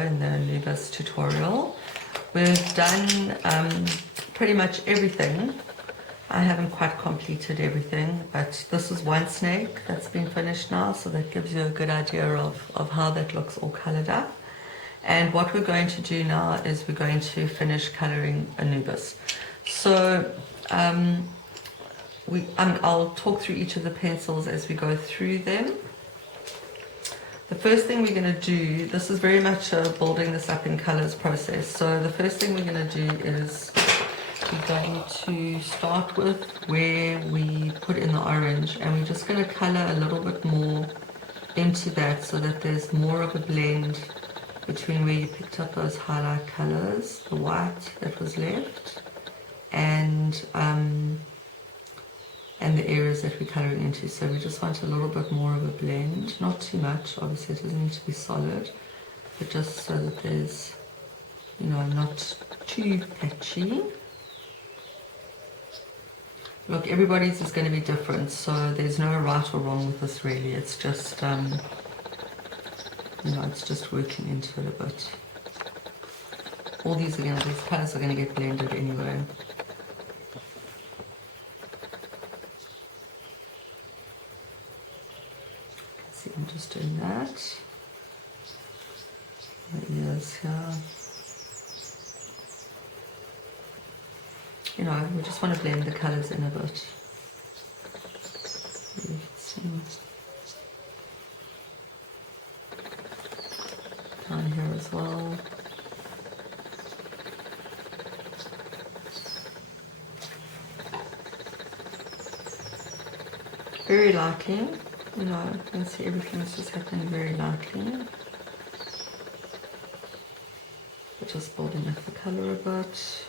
In the Anubis tutorial. We've done pretty much everything. I haven't quite completed everything, but this is one snake that's been finished now, so that gives you a good idea of how that looks all colored up. And what we're going to do now is we're going to finish coloring Anubis. So I'll talk through each of the pencils as we go through them. The first thing we're going to do, this is very much a building this up in colors process. So the first thing we're going to do is we're going to start with where we put in the orange, and we're just going to color a little bit more into that so that there's more of a blend between where you picked up those highlight colors, the white that was left, and the areas that we're colouring into. So we just want a little bit more of a blend, not too much, obviously it doesn't need to be solid, but just so that there's, you know, not too patchy. Look, everybody's is going to be different, so there's no right or wrong with this really. It's just, you know, it's just working into it a bit. All these colours are going to get blended anyway. See, I'm just doing that. The ears here. You know, we just want to blend the colours in a bit. Down here as well. Very lightly, you know, you can see everything's just happening very lightly. We're just building up the colour a bit.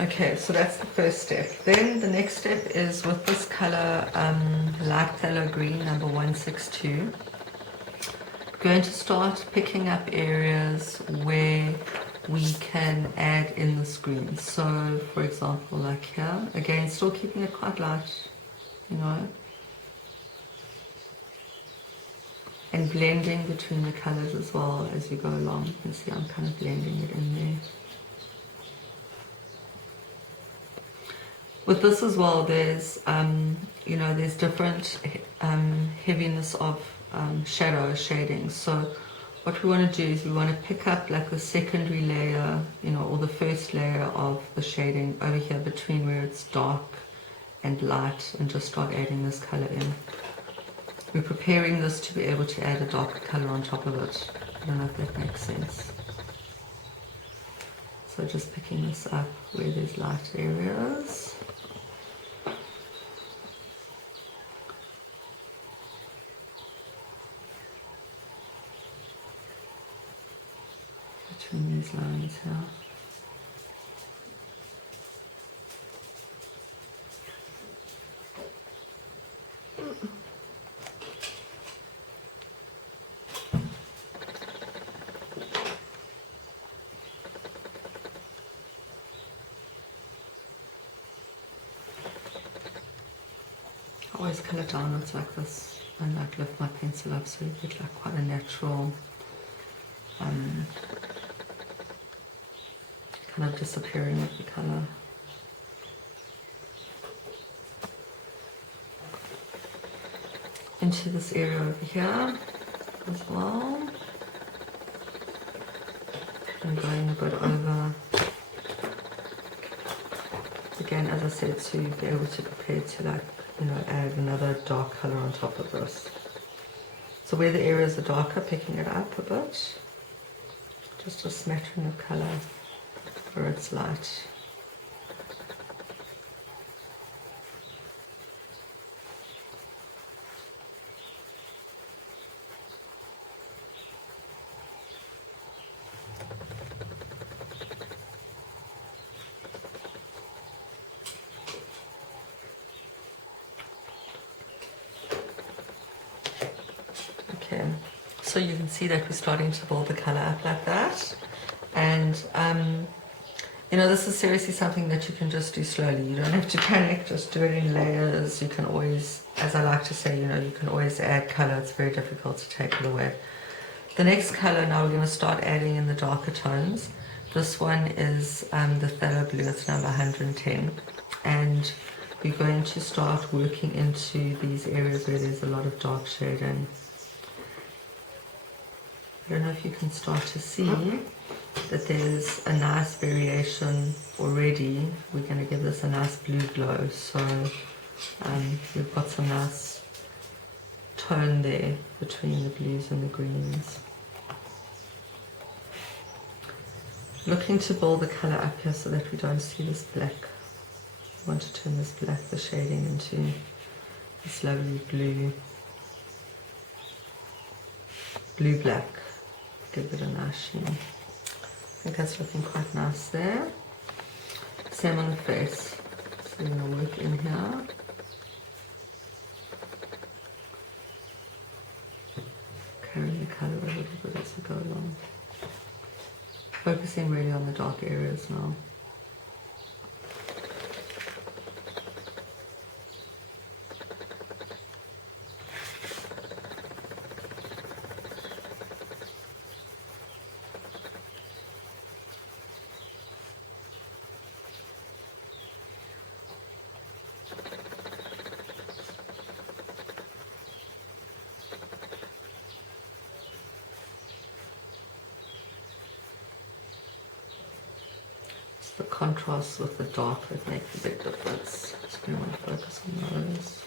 Okay, so that's the first step. Then the next step is with this colour, light phthalo green, number 162. Going to start picking up areas where we can add in this green. So, for example, like here, again, still keeping it quite light, you know, and blending between the colours as well as you go along. You can see I'm kind of blending it in there. With this as well, there's, you know, there's different heaviness of shadow shading. So what we want to do is we want to pick up like the secondary layer, you know, or the first layer of the shading over here between where it's dark and light, and just start adding this color in. We're preparing this to be able to add a darker color on top of it. I don't know if that makes sense. So just picking this up where there's light areas. Between these lines here. I always colour downwards like this and like lift my pencil up so you get like quite a natural kind of disappearing of the colour. Into this area over here as well. And going a bit over. Again, as I said, to be able to prepare to like, you know, add another dark colour on top of this. So where the areas are darker, picking it up a bit. just a smattering of colour where it's light. Okay, so you can see that we're starting to build the colour up like that, and you know, this is seriously something that you can just do slowly. You don't have to panic, just do it in layers. You can always, as I like to say, you know, you can always add colour. It's very difficult to take it away. The next colour now we're going to start adding in the darker tones. This one is the phthalo blue, it's number 110, and we're going to start working into these areas where there's a lot of dark shading. I don't know if you can start to see that there's a nice variation already. We're going to give this a nice blue glow, so we've got some nice tone there between the blues and the greens. Looking to build the colour up here so that we don't see this black. I want to turn this black, the shading, into this lovely blue-black. Give it a nice sheen. I think that's looking quite nice there. Same on the face. So I'm going to work in here. Carry the colour a little bit as we go along. Focusing really on the dark areas now. The contrast with the dark that make the big difference. So we want to focus on those.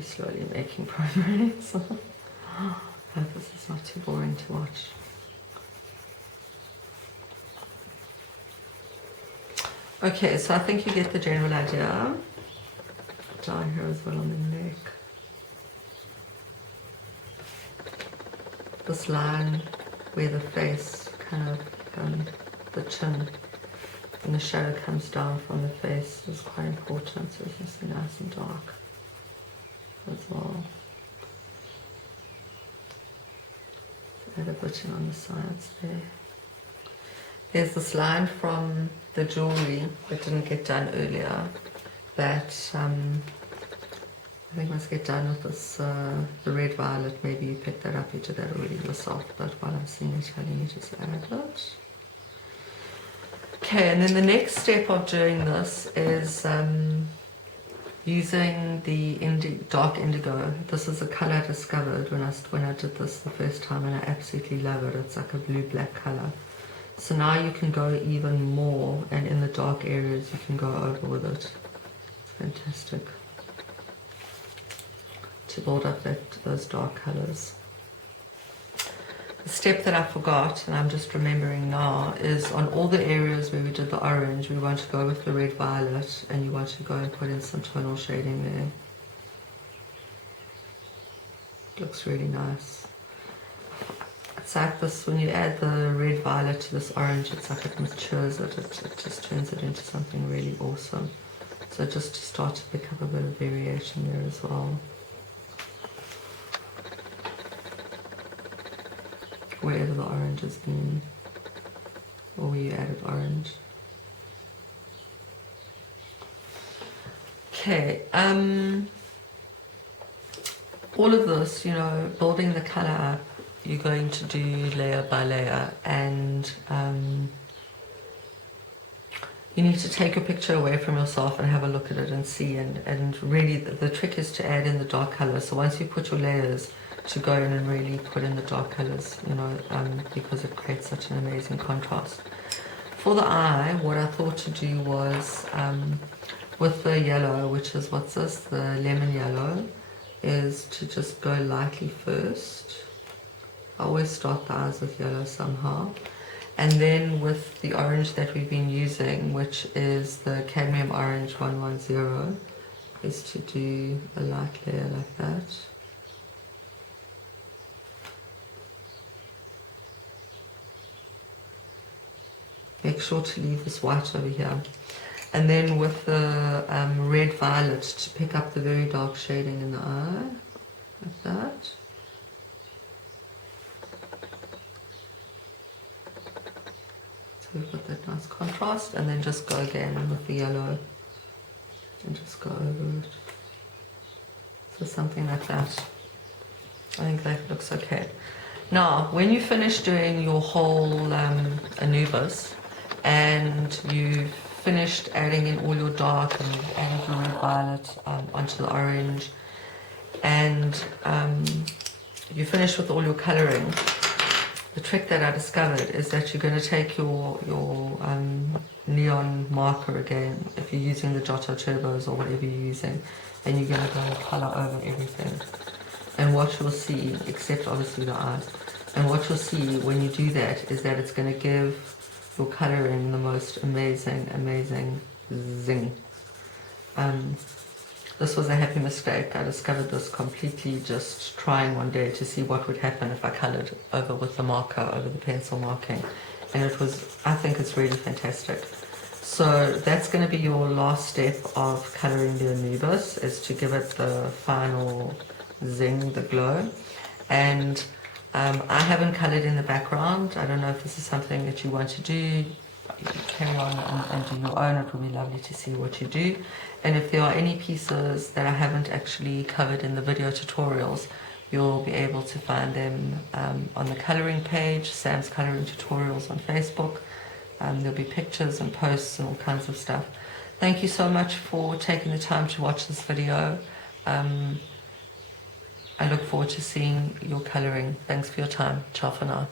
Slowly making progress. I hope this is not too boring to watch. Okay, so I think you get the general idea. Down here as well on the neck. This line where the face kind of, the chin and the shadow comes down from the face is quite important, so it's just nice and dark as well. Add a bit in on the sides there. There's this line from the jewellery that didn't get done earlier that I think must get done with this, the red violet. Maybe you picked that up, you did that already yourself, but while I'm seeing it, telling you just add it. Okay, and then the next step of doing this is using the dark indigo. This is a colour I discovered when I did this the first time, and I absolutely love it. It's like a blue-black colour. So now you can go even more, and in the dark areas you can go over with it. It's fantastic to build up those dark colours. The step that I forgot, and I'm just remembering now, is on all the areas where we did the orange, we want to go with the red violet, and you want to go and put in some tonal shading there. It looks really nice. It's like this, when you add the red violet to this orange, it's like it matures it, it just turns it into something really awesome. So just to start to pick up a bit of variation there as well. Wherever the orange has been, or where you added orange. Okay, all of this, you know, building the colour up, you're going to do layer by layer, and you need to take your picture away from yourself and have a look at it and see, and really the trick is to add in the dark colors. So once you put your layers, to go in and really put in the dark colors, you know, because it creates such an amazing contrast. For the eye, what I thought to do was, with the yellow, which is, what's this, the lemon yellow, is to just go lightly first. I always start the eyes with yellow somehow. And then with the orange that we've been using, which is the cadmium orange 110, is to do a light layer like that. Make sure to leave this white over here. And then with the red violet, to pick up the very dark shading in the eye, like that. So we've got that nice contrast, and then just go again with the yellow and just go over it. So something like that. I think that looks okay. Now, when you finish doing your whole Anubis, and you've finished adding in all your dark and adding your red violet onto the orange, and you finish with all your colouring, the trick that I discovered is that you're going to take your neon marker again, if you're using the Giotto Turbos or whatever you're using, and you're going to go and colour over everything. And what you'll see, except obviously the eyes, and what you'll see when you do that is that it's going to give your colouring the most amazing zing. This was a happy mistake. I discovered this completely just trying one day to see what would happen if I coloured over with the marker, over the pencil marking. And it was, I think it's really fantastic. So that's going to be your last step of colouring the Anubis, is to give it the final zing, the glow. And I haven't coloured in the background. I don't know if this is something that you want to do. Carry on and do your own. It will be lovely to see what you do. And if there are any pieces that I haven't actually covered in the video tutorials, you'll be able to find them on the colouring page, Sam's Colouring Tutorials on Facebook. There'll be pictures and posts and all kinds of stuff. Thank you so much for taking the time to watch this video. I look forward to seeing your colouring. Thanks for your time. Ciao for now.